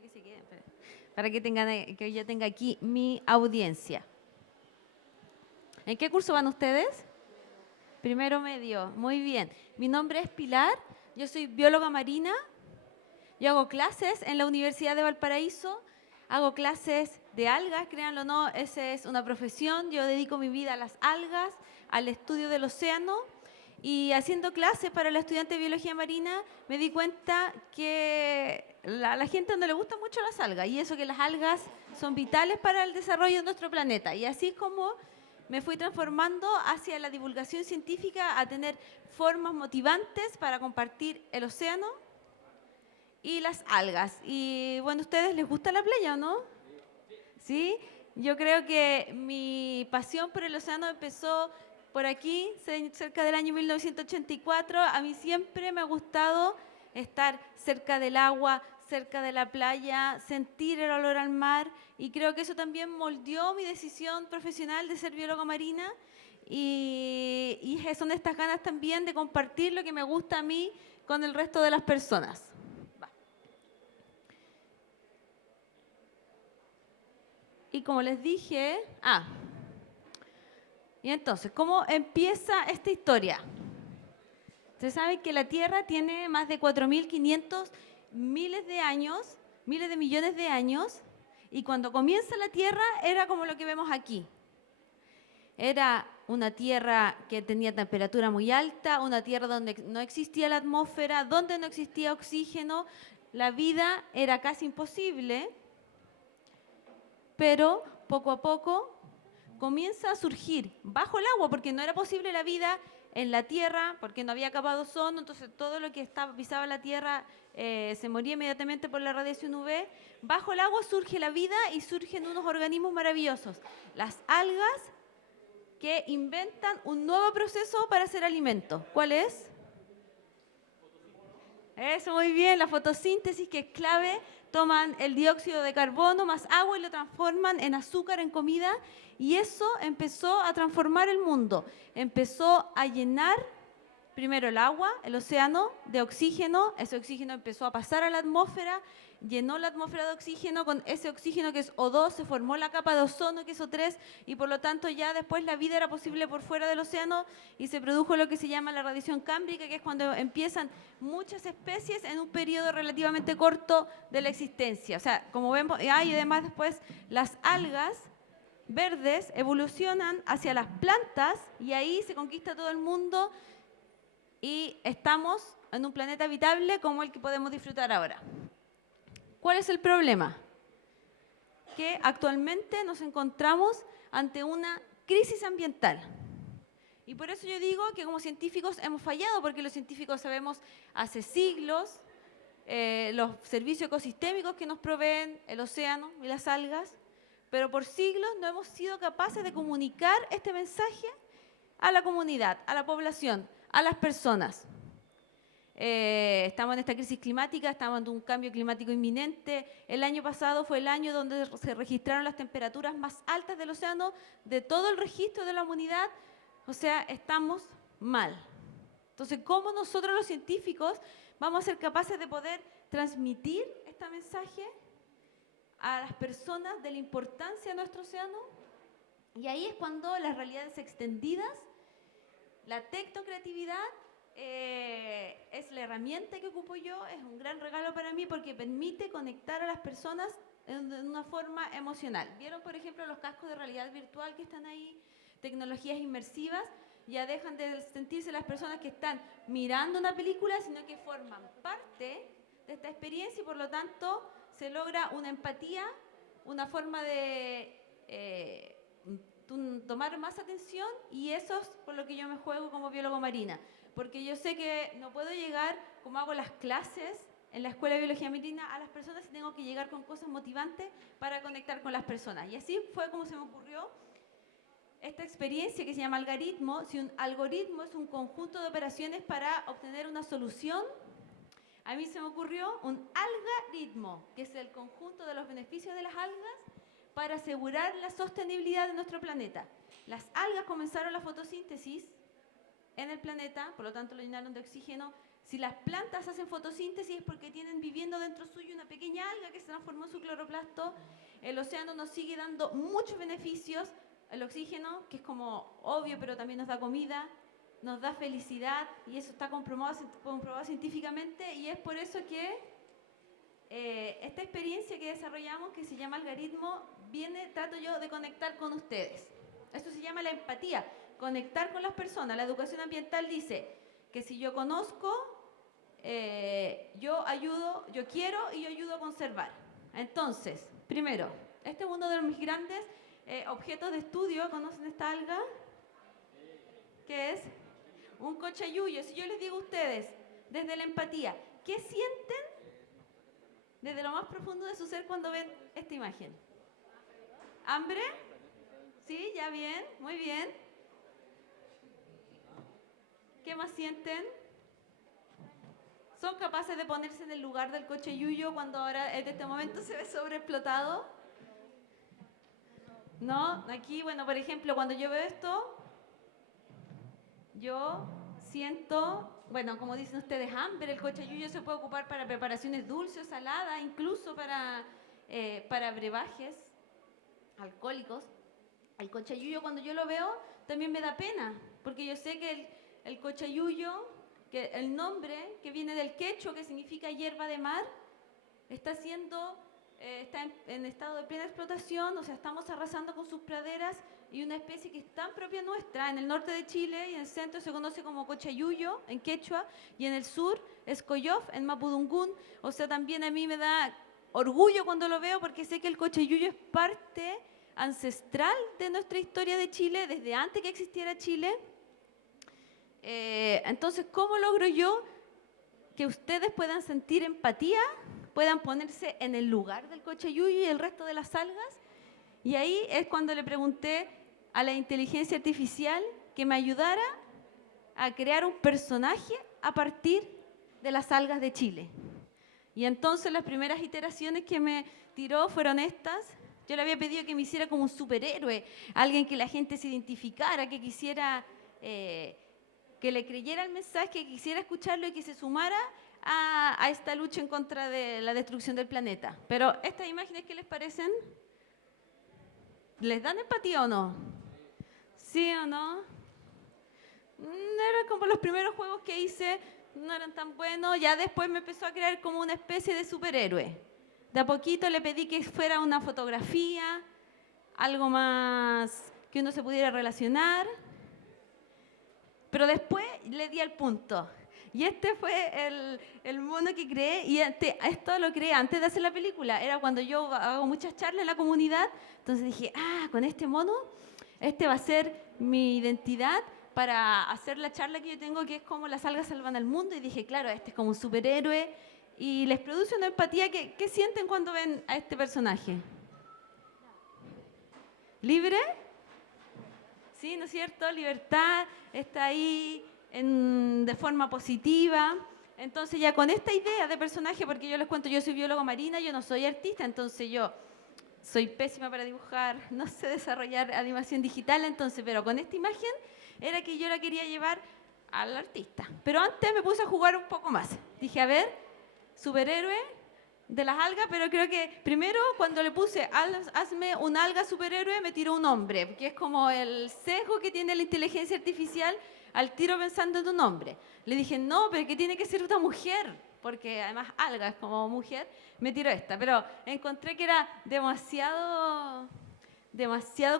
que se queden, para que tengan, que yo tenga aquí mi audiencia. ¿En qué curso van ustedes? Primero medio, muy bien. Mi nombre es Pilar, yo soy bióloga marina, yo hago clases en la Universidad de Valparaíso, hago clases de algas, créanlo o no, esa es una profesión, yo dedico mi vida a las algas, al estudio del océano, y haciendo clases para los estudiantes de biología marina me di cuenta que a la gente no le gustan mucho las algas, y eso que las algas son vitales para el desarrollo de nuestro planeta, y así es como me fui transformando hacia la divulgación científica, a tener formas motivantes para compartir el océano y las algas. Y bueno, ¿a ustedes les gusta la playa o no? ¿Sí? Yo creo que mi pasión por el océano empezó por aquí, cerca del año 1984. A mí siempre me ha gustado estar cerca del agua, cerca de la playa, sentir el olor al mar, y creo que eso también moldeó mi decisión profesional de ser bióloga marina, y son estas ganas también de compartir lo que me gusta a mí con el resto de las personas. Y como les dije, y entonces, ¿cómo empieza esta historia? Se sabe que la Tierra tiene más de 4.500 miles de años, miles de millones de años, y cuando comienza la Tierra era como lo que vemos aquí. Era una Tierra que tenía temperatura muy alta, una Tierra donde no existía la atmósfera, donde no existía oxígeno, la vida era casi imposible, pero poco a poco comienza a surgir bajo el agua, porque no era posible la vida en la tierra, porque no había capa de ozono, entonces todo lo que pisaba la tierra se moría inmediatamente por la radiación UV. Bajo el agua surge la vida y surgen unos organismos maravillosos, las algas, que inventan un nuevo proceso para hacer alimento. ¿Cuál es? Eso, muy bien, la fotosíntesis, que es clave. Toman el dióxido de carbono más agua y lo transforman en azúcar, en comida, y eso empezó a transformar el mundo. Empezó a llenar primero el agua, el océano, de oxígeno. Ese oxígeno empezó a pasar a la atmósfera, llenó la atmósfera de oxígeno. Con ese oxígeno, que es O2, se formó la capa de ozono, que es O3, y por lo tanto ya después la vida era posible por fuera del océano, y se produjo lo que se llama la radiación cámbrica, que es cuando empiezan muchas especies en un periodo relativamente corto de la existencia. O sea, como vemos, y además después las algas verdes evolucionan hacia las plantas, y ahí se conquista todo el mundo, y estamos en un planeta habitable como el que podemos disfrutar ahora. ¿Cuál es el problema? Que actualmente nos encontramos ante una crisis ambiental. Y por eso yo digo que como científicos hemos fallado, porque los científicos sabemos hace siglos los servicios ecosistémicos que nos proveen el océano y las algas, pero por siglos no hemos sido capaces de comunicar este mensaje a la comunidad, a la población, a las personas. Estamos en esta crisis climática, estamos en un cambio climático inminente. El año pasado fue el año donde se registraron las temperaturas más altas del océano de todo el registro de la humanidad. O sea, estamos mal. Entonces, ¿cómo nosotros los científicos vamos a ser capaces de poder transmitir este mensaje a las personas de la importancia de nuestro océano? Y ahí es cuando las realidades extendidas, la tecnocreatividad, es la herramienta que ocupo yo. Es un gran regalo para mí porque permite conectar a las personas de una forma emocional. ¿Vieron, por ejemplo, los cascos de realidad virtual que están ahí? Tecnologías inmersivas. Ya dejan de sentirse las personas que están mirando una película, sino que forman parte de esta experiencia, y por lo tanto se logra una empatía, una forma de tomar más atención, y eso es por lo que yo me juego como biólogo marina. Porque yo sé que no puedo llegar, como hago las clases en la Escuela de Biología Marina, a las personas, y tengo que llegar con cosas motivantes para conectar con las personas. Y así fue como se me ocurrió esta experiencia que se llama algoritmo. Si un algoritmo es un conjunto de operaciones para obtener una solución, a mí se me ocurrió un algoritmo, que es el conjunto de los beneficios de las algas para asegurar la sostenibilidad de nuestro planeta. Las algas comenzaron la fotosíntesis en el planeta, por lo tanto lo llenaron de oxígeno, Si las plantas hacen fotosíntesis es porque tienen viviendo dentro suyo una pequeña alga que se transformó en su cloroplasto. El océano nos sigue dando muchos beneficios. El oxígeno, que es como obvio, pero también nos da comida, nos da felicidad, y eso está comprobado científicamente, y es por eso que esta experiencia que desarrollamos, que se llama algoritmo, trato yo de conectar con ustedes. Esto se llama la empatía, conectar con las personas. La educación ambiental dice que si yo conozco, yo ayudo, yo quiero y yo ayudo a conservar. Entonces, primero, este es uno de mis grandes objetos de estudio. ¿Conocen esta alga? ¿Qué es? Un cochayuyo. Si yo les digo a ustedes, desde la empatía, ¿qué sienten desde lo más profundo de su ser cuando ven esta imagen? ¿Hambre? ¿Sí? ¿Ya bien? Muy bien. ¿Qué más sienten? ¿Son capaces de ponerse en el lugar del cochayuyo cuando ahora en este momento se ve sobreexplotado? ¿No? Aquí, bueno, por ejemplo, cuando yo veo esto, yo siento, bueno, como dicen ustedes, hambre. El cochayuyo se puede ocupar para preparaciones dulces, saladas, incluso para brebajes alcohólicos. El cochayuyo, cuando yo lo veo, también me da pena, porque yo sé que el cochayuyo, que el nombre que viene del quechua, que significa hierba de mar, está en estado de plena explotación. O sea, estamos arrasando con sus praderas, y una especie que es tan propia nuestra. En el norte de Chile y en el centro se conoce como cochayuyo en quechua, y en el sur es coyof en mapudungún. O sea, también a mí me da orgullo cuando lo veo, porque sé que el cochayuyo es parte ancestral de nuestra historia de Chile, desde antes que existiera Chile. Entonces, ¿cómo logro yo que ustedes puedan sentir empatía, puedan ponerse en el lugar del cochayuyo y el resto de las algas? Y ahí es cuando le pregunté a la inteligencia artificial que me ayudara a crear un personaje a partir de las algas de Chile. Y entonces las primeras iteraciones que me tiró fueron estas. Yo le había pedido que me hiciera como un superhéroe, alguien que la gente se identificara, que quisiera, que le creyera el mensaje, que quisiera escucharlo y que se sumara a esta lucha en contra de la destrucción del planeta. Pero estas imágenes, ¿qué les parecen? ¿Les dan empatía o no? ¿Sí o no? Eran como los primeros juegos que hice, no eran tan buenos. Ya después me empezó a crear como una especie de superhéroe. De a poquito le pedí que fuera una fotografía, algo más que uno se pudiera relacionar. Pero después le di al punto. Y este fue el mono que creé, y esto lo creé antes de hacer la película. Era cuando yo hago muchas charlas en la comunidad. Entonces dije, con este mono, este va a ser mi identidad para hacer la charla que yo tengo, que es como las algas salvan al mundo. Y dije, claro, este es como un superhéroe. Y les produce una empatía. ¿Qué sienten cuando ven a este personaje? ¿Libre? ¿Sí, no es cierto? Libertad, está ahí de forma positiva. Entonces ya con esta idea de personaje, porque yo les cuento, yo soy bióloga marina, yo no soy artista, entonces yo soy pésima para dibujar, no sé desarrollar animación digital, entonces, pero con esta imagen era que yo la quería llevar al artista. Pero antes me puse a jugar un poco más. Dije, a ver, superhéroe de las algas, pero creo que primero cuando le puse hazme un alga superhéroe, me tiró un hombre, porque es como el sesgo que tiene la inteligencia artificial al tiro pensando en un hombre. Le dije, no, pero que tiene que ser una mujer, porque además alga es como mujer. Me tiró esta, pero encontré que era demasiado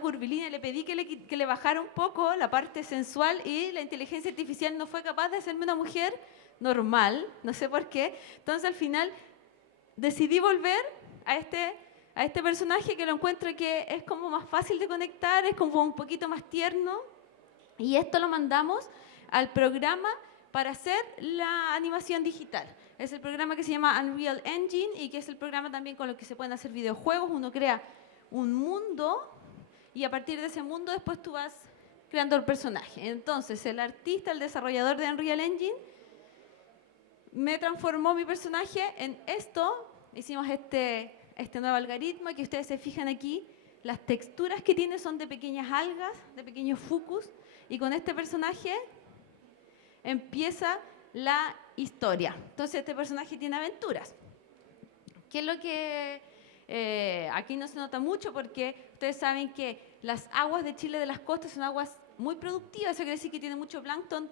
curvilínea. Le pedí que le bajara un poco la parte sensual, y la inteligencia artificial no fue capaz de hacerme una mujer normal, no sé por qué. Entonces al final decidí volver a este personaje, que lo encuentro que es como más fácil de conectar, es como un poquito más tierno. Y esto lo mandamos al programa para hacer la animación digital. Es el programa que se llama Unreal Engine, y que es el programa también con el que se pueden hacer videojuegos. Uno crea un mundo, y a partir de ese mundo después tú vas creando el personaje. Entonces el artista, el desarrollador de Unreal Engine, me transformó mi personaje en esto. Hicimos este nuevo algoritmo, que ustedes se fijan aquí, las texturas que tiene son de pequeñas algas, de pequeños fucus, y con este personaje empieza la historia. Entonces este personaje tiene aventuras. ¿Qué es lo que aquí no se nota mucho? Porque ustedes saben que las aguas de Chile de las costas son aguas muy productivas, eso quiere decir que tiene mucho plancton,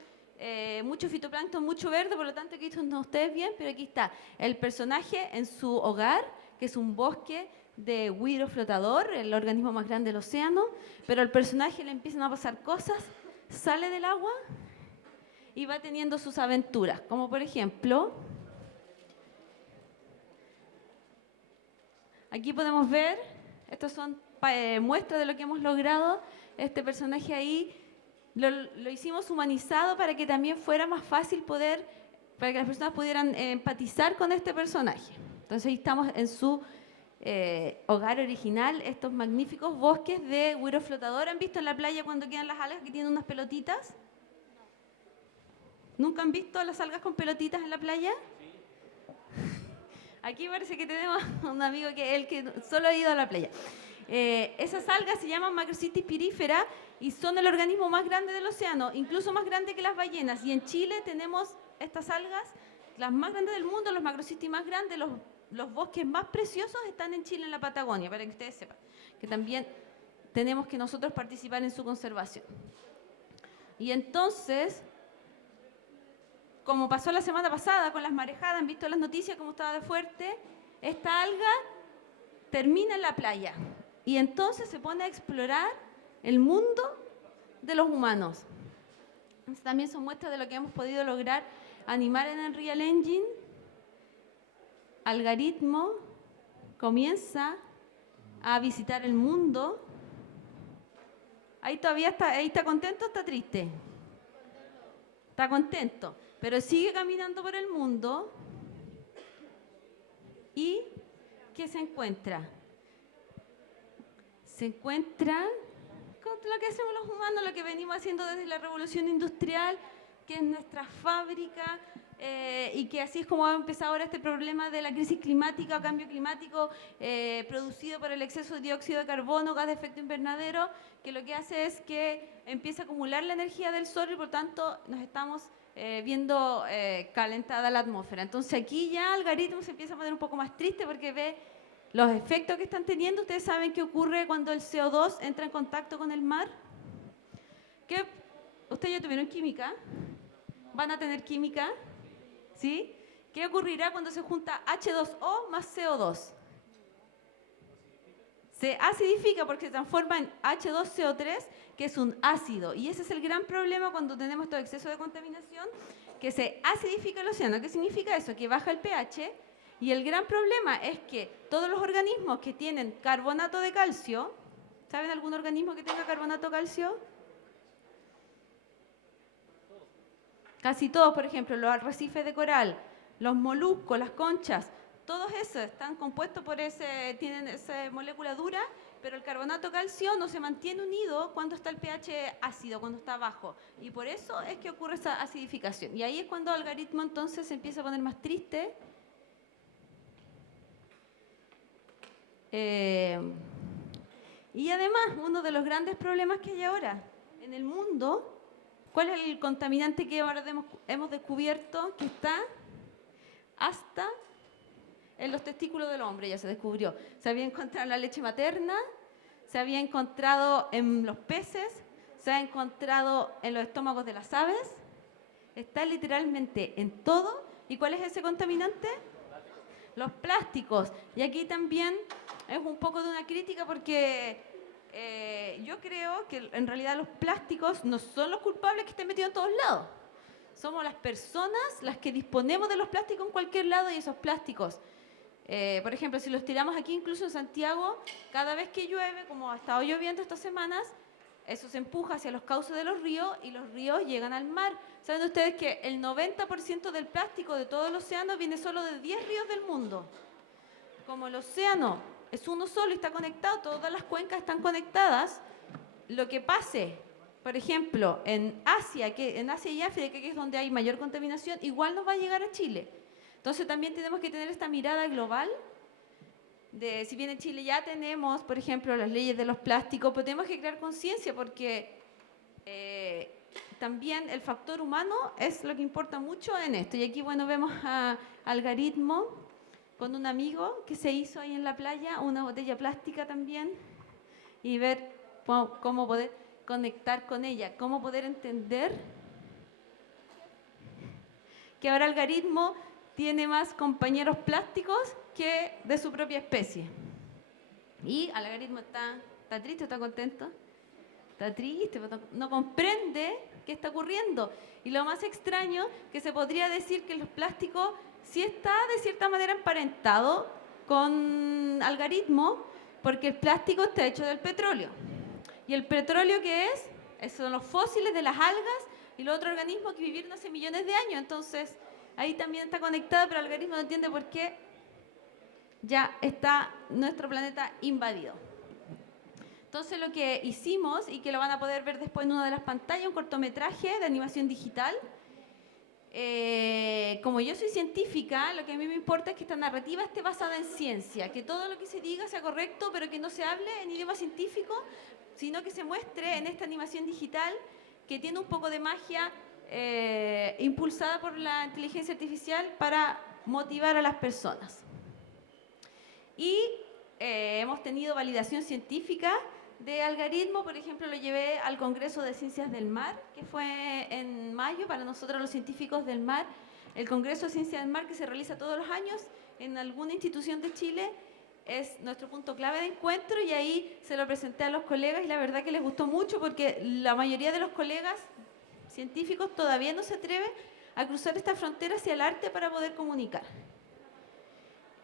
mucho fitoplancton, mucho verde, por lo tanto aquí no ustedes bien, pero aquí está el personaje en su hogar, que es un bosque de güiro flotador, el organismo más grande del océano, pero al personaje le empiezan a pasar cosas, sale del agua y va teniendo sus aventuras, como por ejemplo, aquí podemos ver, estas son muestras de lo que hemos logrado, este personaje ahí lo hicimos humanizado para que también fuera más fácil para que las personas pudieran empatizar con este personaje. Entonces ahí estamos en su hogar original, estos magníficos bosques de güiro flotador. ¿Han visto en la playa cuando quedan las algas que tienen unas pelotitas? ¿Nunca han visto las algas con pelotitas en la playa? Aquí parece que tenemos un amigo que solo ha ido a la playa. Esas algas se llaman Macrocystis pirífera y son el organismo más grande del océano, incluso más grande que las ballenas. Y en Chile tenemos estas algas, las más grandes del mundo, los Macrocystis más grandes, los bosques más preciosos están en Chile, en la Patagonia, para que ustedes sepan, que también tenemos que nosotros participar en su conservación. Y entonces, como pasó la semana pasada con las marejadas, han visto las noticias cómo estaba de fuerte, esta alga termina en la playa y entonces se pone a explorar el mundo de los humanos. Entonces, también son muestras de lo que hemos podido lograr animar en Unreal Engine. Algaritmo comienza a visitar el mundo. Ahí todavía está contento o está triste. Está contento, pero sigue caminando por el mundo. ¿Y qué se encuentra? Se encuentra con lo que hacemos los humanos, lo que venimos haciendo desde la revolución industrial, que es nuestra fábrica, y que así es como va a empezar ahora este problema de la crisis climática o cambio climático producido por el exceso de dióxido de carbono, gas de efecto invernadero, que lo que hace es que empieza a acumular la energía del sol y por tanto nos estamos viendo calentada la atmósfera. Entonces aquí ya Algaritmo se empieza a poner un poco más triste porque ve los efectos que están teniendo. Ustedes saben qué ocurre cuando el CO2 entra en contacto con el mar. ¿Qué? ¿Ustedes ya tuvieron química? ¿Van a tener química? ¿Sí? ¿Qué ocurrirá cuando se junta H2O más CO2? Se acidifica porque se transforma en H2CO3, que es un ácido. Y ese es el gran problema cuando tenemos todo exceso de contaminación, que se acidifica el océano. ¿Qué significa eso? Que baja el pH. Y el gran problema es que todos los organismos que tienen carbonato de calcio, ¿saben algún organismo que tenga carbonato de calcio? Casi todos, por ejemplo, los arrecifes de coral, los moluscos, las conchas, todos esos están compuestos tienen esa molécula dura, pero el carbonato de calcio no se mantiene unido cuando está el pH ácido, cuando está bajo. Y por eso es que ocurre esa acidificación. Y ahí es cuando el algoritmo entonces se empieza a poner más triste. Y además, uno de los grandes problemas que hay ahora en el mundo, ¿cuál es el contaminante que ahora hemos descubierto que está hasta en los testículos del hombre? Ya se descubrió. Se había encontrado en la leche materna, se había encontrado en los peces, se ha encontrado en los estómagos de las aves, está literalmente en todo. ¿Y cuál es ese contaminante? Los plásticos. Y aquí también es un poco de una crítica porque yo creo que en realidad los plásticos no son los culpables que estén metidos en todos lados. Somos las personas las que disponemos de los plásticos en cualquier lado y esos plásticos, por ejemplo, si los tiramos aquí incluso en Santiago, cada vez que llueve, como ha estado lloviendo estas semanas, eso se empuja hacia los cauces de los ríos y los ríos llegan al mar. ¿Saben ustedes que el 90% del plástico de todo el océano viene solo de 10 ríos del mundo? Como el océano es uno solo y está conectado, todas las cuencas están conectadas, lo que pase, por ejemplo, en Asia y África, que es donde hay mayor contaminación, igual nos va a llegar a Chile. Entonces también tenemos que tener esta mirada global de, si bien en Chile ya tenemos, por ejemplo, las leyes de los plásticos, pero tenemos que crear conciencia porque también el factor humano es lo que importa mucho en esto. Y aquí, bueno, vemos a Algaritmo con un amigo que se hizo ahí en la playa, una botella plástica también, y ver cómo poder conectar con ella, cómo poder entender que ahora Algaritmo tiene más compañeros plásticos que de su propia especie. Y Algaritmo está triste, está contento, está triste, no comprende qué está ocurriendo. Y lo más extraño, que se podría decir que los plásticos sí está de cierta manera emparentado con Algaritmo, porque el plástico está hecho del petróleo. ¿Y el petróleo qué es? Esos son los fósiles de las algas y los otros organismos que vivieron hace millones de años. Entonces, ahí también está conectado, pero el Algaritmo no entiende por qué ya está nuestro planeta invadido. Entonces, lo que hicimos, y que lo van a poder ver después en una de las pantallas, un cortometraje de animación digital. Como yo soy científica, lo que a mí me importa es que esta narrativa esté basada en ciencia, que todo lo que se diga sea correcto, pero que no se hable en idioma científico, sino que se muestre en esta animación digital que tiene un poco de magia impulsada por la inteligencia artificial para motivar a las personas. Y hemos tenido validación científica de Algaritmo. Por ejemplo, lo llevé al Congreso de Ciencias del Mar, que fue en mayo, para nosotros los científicos del mar. El Congreso de Ciencias del Mar, que se realiza todos los años en alguna institución de Chile, es nuestro punto clave de encuentro, y ahí se lo presenté a los colegas y la verdad que les gustó mucho, porque la mayoría de los colegas científicos todavía no se atreve a cruzar esta frontera hacia el arte para poder comunicar.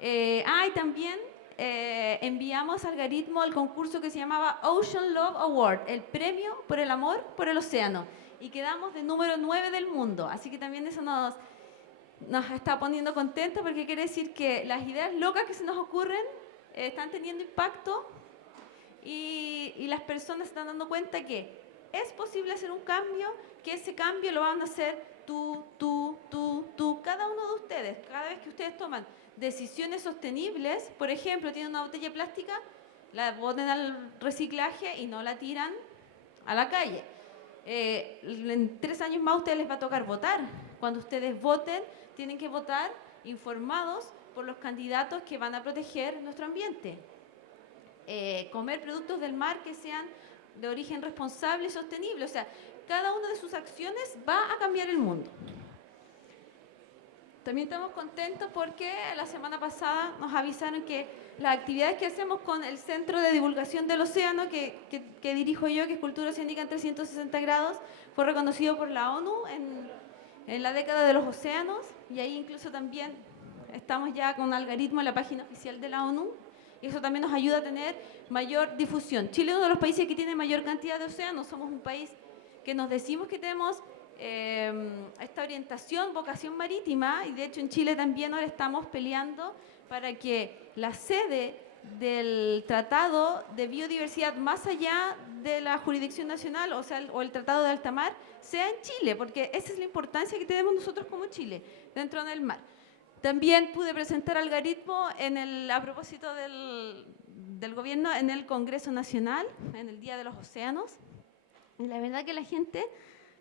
Y también enviamos a Algaritmo al concurso que se llamaba Ocean Love Award, el premio por el amor por el océano, y quedamos de número 9 del mundo, así que también eso nos está poniendo contentos, porque quiere decir que las ideas locas que se nos ocurren están teniendo impacto, y las personas se están dando cuenta que es posible hacer un cambio, que ese cambio lo van a hacer tú, cada uno de ustedes. Cada vez que ustedes toman decisiones sostenibles, por ejemplo, tienen una botella plástica, la boten al reciclaje y no la tiran a la calle. En 3 años más a ustedes les va a tocar votar. Cuando ustedes voten, tienen que votar informados por los candidatos que van a proteger nuestro ambiente. Comer productos del mar que sean de origen responsable y sostenible. O sea, cada una de sus acciones va a cambiar el mundo. También estamos contentos porque la semana pasada nos avisaron que las actividades que hacemos con el Centro de Divulgación del Océano, que dirijo yo, que es Cultura Oceánica en 360 grados, fue reconocido por la ONU en la década de los océanos, y ahí incluso también estamos ya con Algaritmo en la página oficial de la ONU, y eso también nos ayuda a tener mayor difusión. Chile es uno de los países que tiene mayor cantidad de océanos, somos un país que nos decimos que tenemos esta orientación, vocación marítima, y de hecho en Chile también ahora estamos peleando para que la sede del Tratado de Biodiversidad más allá de la jurisdicción nacional, o el Tratado de Alta Mar, sea en Chile, porque esa es la importancia que tenemos nosotros como Chile dentro del mar. También pude presentar Algaritmo a propósito del gobierno en el Congreso Nacional, en el Día de los Océanos, y la verdad que la gente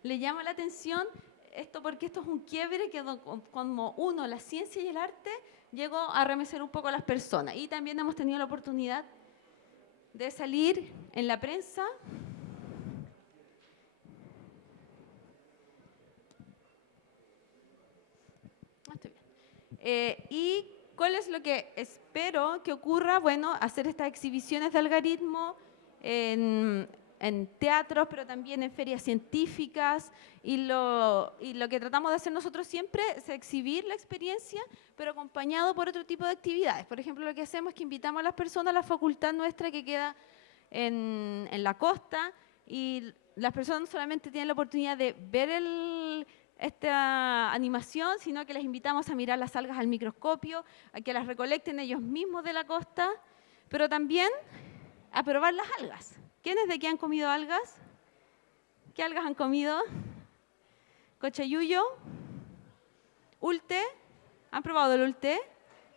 le llama la atención esto, porque esto es un quiebre que como la ciencia y el arte llegó a remecer un poco a las personas. Y también hemos tenido la oportunidad de salir en la prensa y ¿cuál es lo que espero que ocurra? Bueno, hacer estas exhibiciones de Algaritmo en teatros, pero también en ferias científicas, y lo que tratamos de hacer nosotros siempre es exhibir la experiencia, pero acompañado por otro tipo de actividades. Por ejemplo, lo que hacemos es que invitamos a las personas a la facultad nuestra que queda en la costa, y las personas no solamente tienen la oportunidad de ver esta animación, sino que les invitamos a mirar las algas al microscopio, a que las recolecten ellos mismos de la costa, pero también a probar las algas. ¿Quiénes de aquí han comido algas? ¿Qué algas han comido? Cochayuyo, ulte. ¿Han probado el ulte?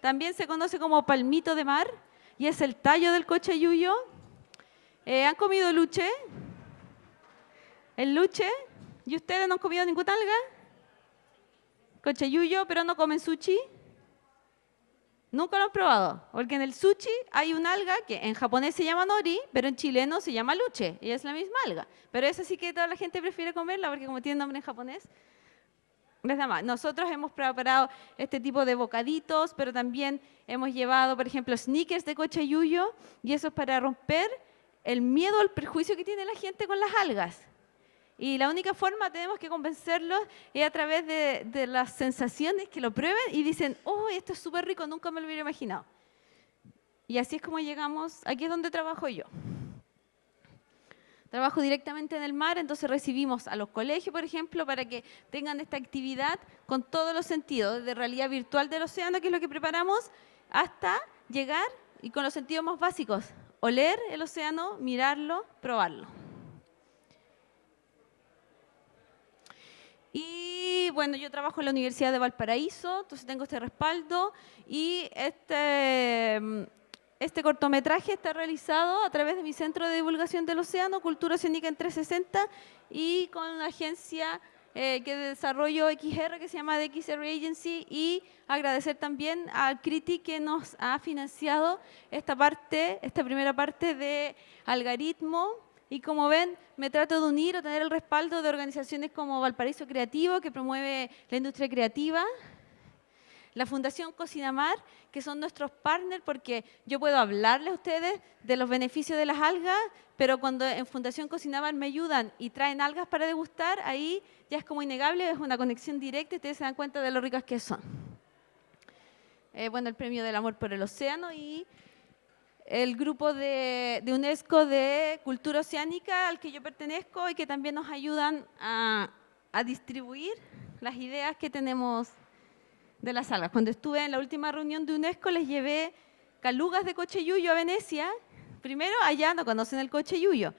También se conoce como palmito de mar y es el tallo del cochayuyo. ¿Han comido luche? ¿El luche? ¿Y ustedes no han comido ninguna alga? Cochayuyo, pero no comen sushi. Nunca lo han probado, porque en el sushi hay una alga que en japonés se llama nori, pero en chileno se llama luche, y es la misma alga. Pero esa sí que toda la gente prefiere comerla, porque como tiene nombre en japonés, les da más. Nosotros hemos preparado este tipo de bocaditos, pero también hemos llevado, por ejemplo, sneakers de cochayuyo, y eso es para romper el miedo, el prejuicio que tiene la gente con las algas. Y la única forma tenemos que convencerlos es a través de las sensaciones, que lo prueben y dicen, oh, esto es súper rico, nunca me lo hubiera imaginado. Y así es como llegamos, aquí es donde trabajo yo. Trabajo directamente en el mar, entonces recibimos a los colegios, por ejemplo, para que tengan esta actividad con todos los sentidos, desde realidad virtual del océano, que es lo que preparamos, hasta llegar y con los sentidos más básicos, oler el océano, mirarlo, probarlo. Y bueno, yo trabajo en la Universidad de Valparaíso, entonces tengo este respaldo y este cortometraje está realizado a través de mi Centro de Divulgación del Océano, Cultura Oceánica en 360, y con la agencia que desarrollo XR, que se llama The XR Agency, y agradecer también al CRITI que nos ha financiado esta primera parte de algaritmo. Y como ven, me trato de unir o tener el respaldo de organizaciones como Valparaíso Creativo, que promueve la industria creativa, la Fundación Cocinamar, que son nuestros partners, porque yo puedo hablarles a ustedes de los beneficios de las algas, pero cuando en Fundación Cocinamar me ayudan y traen algas para degustar, ahí ya es como innegable, es una conexión directa y ustedes se dan cuenta de lo ricas que son. Bueno, el Premio del Amor por el Océano y el grupo de UNESCO de Cultura Oceánica al que yo pertenezco y que también nos ayudan a distribuir las ideas que tenemos de las algas. Cuando estuve en la última reunión de UNESCO les llevé calugas de cochayuyo a Venecia. Primero, allá no conocen el cochayuyo.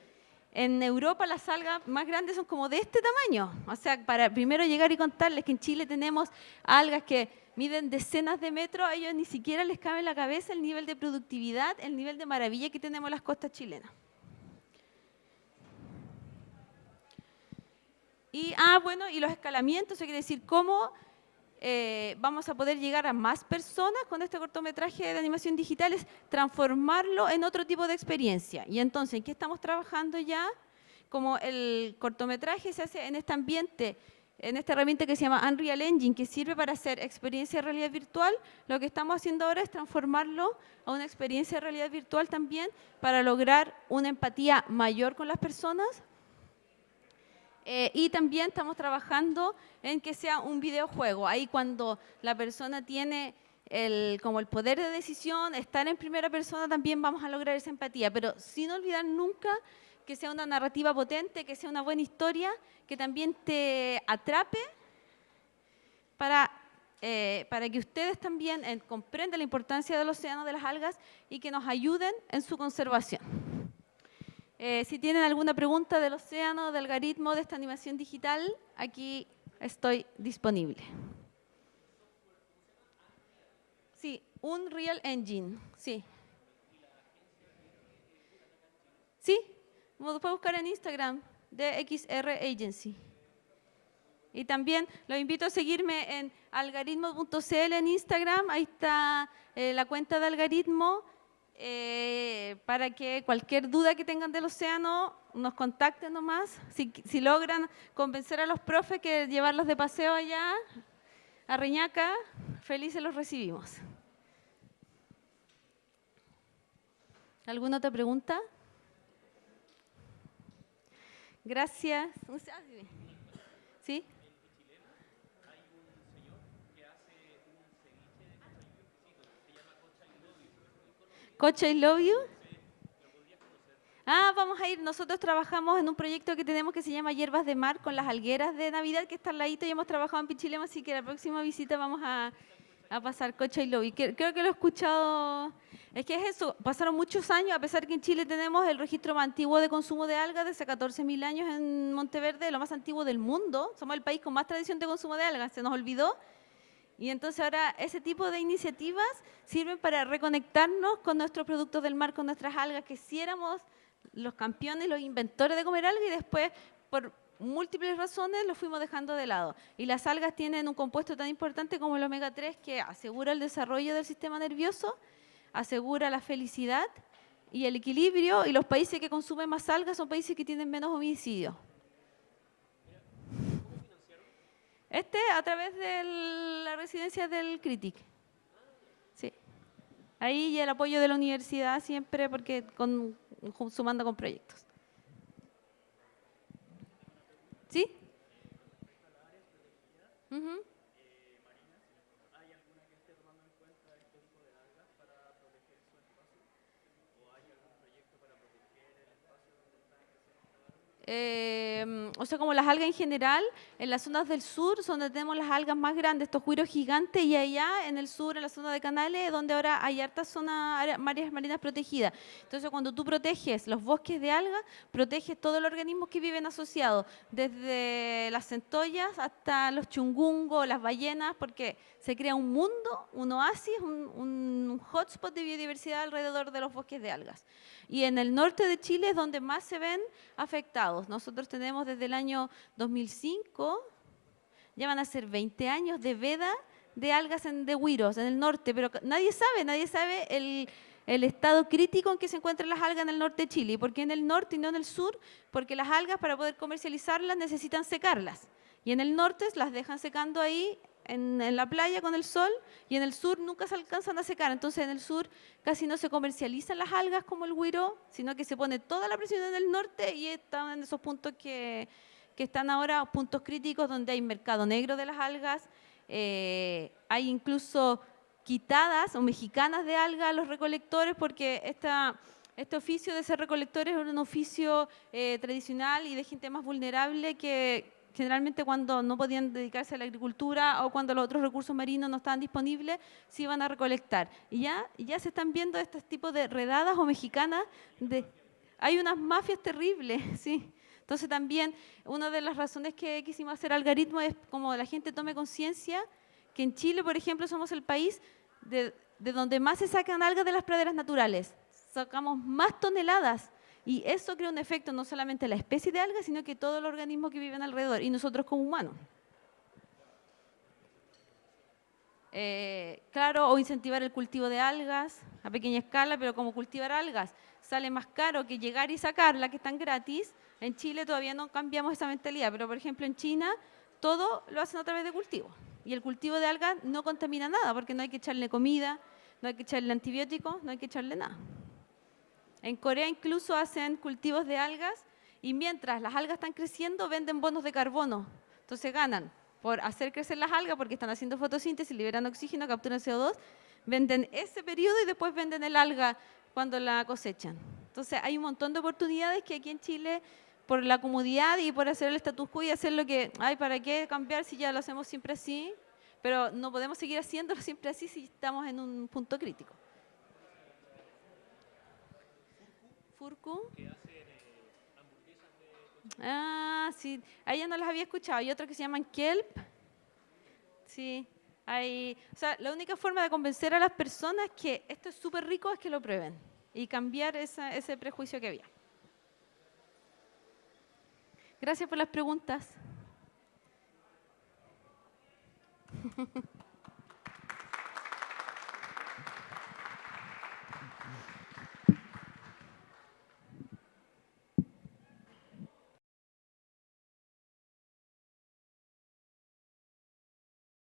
En Europa las algas más grandes son como de este tamaño. O sea, para primero llegar y contarles que en Chile tenemos algas que miden decenas de metros, a ellos ni siquiera les cabe en la cabeza el nivel de productividad, el nivel de maravilla que tenemos en las costas chilenas. Y, bueno, y los escalamientos, eso quiere decir cómo vamos a poder llegar a más personas con este cortometraje de animación digital, es transformarlo en otro tipo de experiencia. Y entonces, ¿en qué estamos trabajando ya? Como el cortometraje se hace en este ambiente, en esta herramienta que se llama Unreal Engine, que sirve para hacer experiencia de realidad virtual, lo que estamos haciendo ahora es transformarlo a una experiencia de realidad virtual también para lograr una empatía mayor con las personas. Y también estamos trabajando en que sea un videojuego. Ahí cuando la persona tiene como el poder de decisión, estar en primera persona, también vamos a lograr esa empatía. Pero sin olvidar nunca que sea una narrativa potente, que sea una buena historia, que también te atrape para que ustedes también comprendan la importancia del océano, de las algas, y que nos ayuden en su conservación. Si tienen alguna pregunta del océano, del algoritmo, de esta animación digital, aquí estoy disponible. Sí, Unreal Engine, sí. Sí, lo puede buscar en Instagram, de XR Agency. Y también los invito a seguirme en algaritmo.cl en Instagram, ahí está la cuenta de algaritmo. Para que cualquier duda que tengan del océano nos contacten nomás. Si logran convencer a los profes que llevarlos de paseo allá a Reñaca, felices los recibimos. ¿Alguna otra pregunta? Gracias. ¿Sí? Cocha I Love You. Vamos a ir. Nosotros trabajamos en un proyecto que tenemos que se llama Hierbas de Mar con las algueras de Navidad, que está al ladito y hemos trabajado en Pichilemu, así que la próxima visita vamos a pasar Cocha I Love You. Creo que lo he escuchado. Es que es eso, pasaron muchos años, a pesar que en Chile tenemos el registro más antiguo de consumo de algas, desde 14.000 años en Monteverde, lo más antiguo del mundo. Somos el país con más tradición de consumo de algas, se nos olvidó. Y entonces ahora ese tipo de iniciativas sirven para reconectarnos con nuestros productos del mar, con nuestras algas, que si éramos los campeones, los inventores de comer algas y después por múltiples razones lo fuimos dejando de lado. Y las algas tienen un compuesto tan importante como el omega 3 que asegura el desarrollo del sistema nervioso, asegura la felicidad y el equilibrio, y los países que consumen más algas son países que tienen menos homicidios. A través de la residencia del CRITIC. Sí. Ahí y el apoyo de la universidad siempre, porque sumando con proyectos. ¿Sí? Uh-huh. O sea, como las algas en general, en las zonas del sur son donde tenemos las algas más grandes, estos juiros gigantes, y allá en el sur, en la zona de Canales, donde ahora hay hartas zonas, áreas marinas protegidas. Entonces, cuando tú proteges los bosques de algas, proteges todos los organismos que viven asociados, desde las centollas hasta los chungungos, las ballenas, porque se crea un mundo, un oasis, un hotspot de biodiversidad alrededor de los bosques de algas. Y en el norte de Chile es donde más se ven afectados. Nosotros tenemos desde el año 2005, ya van a ser 20 años de veda de algas de huiros en el norte, pero nadie sabe el estado crítico en que se encuentran las algas en el norte de Chile. ¿Por qué en el norte y no en el sur? Porque las algas, para poder comercializarlas, necesitan secarlas. Y en el norte las dejan secando ahí en la playa con el sol, y en el sur nunca se alcanzan a secar. Entonces en el sur casi no se comercializan las algas como el güiro, sino que se pone toda la presión en el norte, y están en esos puntos que están ahora, puntos críticos donde hay mercado negro de las algas, hay incluso quitadas o mexicanas de algas a los recolectores, porque este oficio de ser recolectores es un oficio tradicional y de gente más vulnerable que generalmente cuando no podían dedicarse a la agricultura o cuando los otros recursos marinos no estaban disponibles, se iban a recolectar. Y ya se están viendo estos tipos de redadas o mexicanas. Hay unas mafias terribles, sí. Entonces también una de las razones que quisimos hacer algaritmo es como la gente tome conciencia que en Chile, por ejemplo, somos el país de donde más se sacan algas de las praderas naturales. Sacamos más toneladas. Y eso crea un efecto no solamente en la especie de algas, sino que todos los organismos que viven alrededor, y nosotros como humanos. Claro, o incentivar el cultivo de algas a pequeña escala, pero como cultivar algas sale más caro que llegar y sacarla, que están gratis, en Chile todavía no cambiamos esa mentalidad, pero por ejemplo en China todo lo hacen a través de cultivo. Y el cultivo de algas no contamina nada, porque no hay que echarle comida, no hay que echarle antibióticos, no hay que echarle nada. En Corea incluso hacen cultivos de algas, y mientras las algas están creciendo venden bonos de carbono. Entonces ganan por hacer crecer las algas porque están haciendo fotosíntesis, liberan oxígeno, capturan CO2, venden ese periodo y después venden el alga cuando la cosechan. Entonces hay un montón de oportunidades que aquí en Chile, por la comodidad y por hacer el status quo y hacer lo que, ¿para qué cambiar si ya lo hacemos siempre así? Pero no podemos seguir haciéndolo siempre así si estamos en un punto crítico. Furku. Sí, a ella no las había escuchado. Hay otras que se llaman kelp. Sí, o sea, la única forma de convencer a las personas que esto es súper rico es que lo prueben y cambiar ese prejuicio que había. Gracias por las preguntas.